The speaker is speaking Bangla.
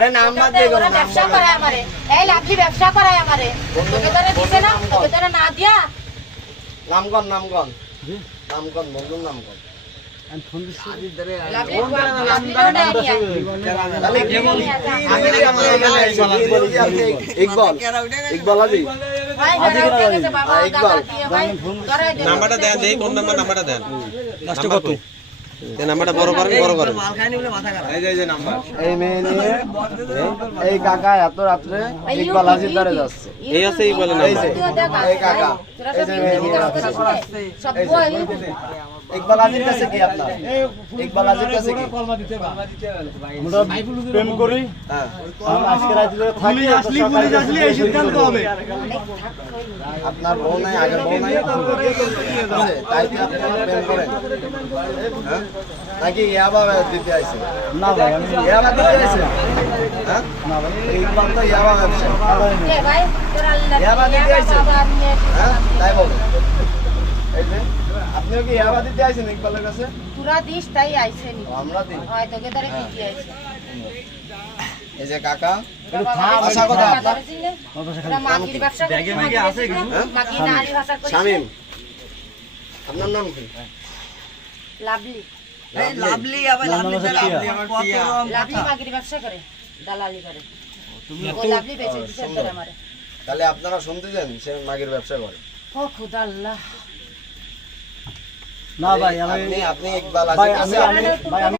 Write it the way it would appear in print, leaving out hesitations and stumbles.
আরে নাম বাদ দে ওরা ব্যবসা করায় আমারে এই লাভলি ব্যবসা করায় আমারে তোকে তোরা দিছে না তোকে তোরা না দিয়া নামগণ বন্ধুর নামগণ আমি ফোন দিচ্ছি লাভলি লাভলি ইকবাল আজি নাম্বারটা দেন দেই কোন নাম্বারটা দেন লাস্টে কত এই নাম্বারটা বড় করেন এই যে নাম্বার এই মেয়ে নিয়ে এই কাকা এত রাত্রে ইকবাল আজির দ্বারে যাচ্ছে এই আছে এই বলে এই যে এই কাকা এই যে মেয়ে নিয়ে সব ইকবাল আজির কাছে কি আপনার ইকবাল আজির কাছে কি আমরা প্রেম করি হ্যাঁ আর আজকে রাতে যদি থাকি পুলিশ আসলে এই সিদ্ধান্ত হবে আপনার বউ নাই আগের বউ নাই আছে, তাই কি আপনি আমার প্রেম করেন হ্যাঁ নাকি ইয়াবা দিতে আইছে না ভাই আমি ইয়াবা দিতে আইছে হ্যাঁ না ভাই ইকবাল তো ইয়াবা ব্যবসায়ী কে ভাই তোরা ইয়াবা দিতে আইছে বাবা নিয়ে হ্যাঁ তাই বলো এই যে আপনিও কি ইয়াবা দিতে আইছেন ইকবালের কাছে তোরা দিস তাই আইছে নি আমরা দিই হয় তোকে তোরা কি কি আইছে এই যে কাকা থাম আশা কথা আপনার তোরা মাগির ব্যবসা ব্যাগে মাগি আছে মাগি নারী ভাষা করি শামিম আপনার নাম কি লাভলি লাভলি আবার লাভলি লাভলি মাগির ব্যবসা করে দালালি করে ও লাভলি বেচে দিছে তোর আমারে তাহলে আপনারা শুনতেছেন সে মাগির ব্যবসা করে ও খোদা আল্লাহ না ভাই আমি আপনি ইকবাল ভাই আজির কাছে আমি ভাই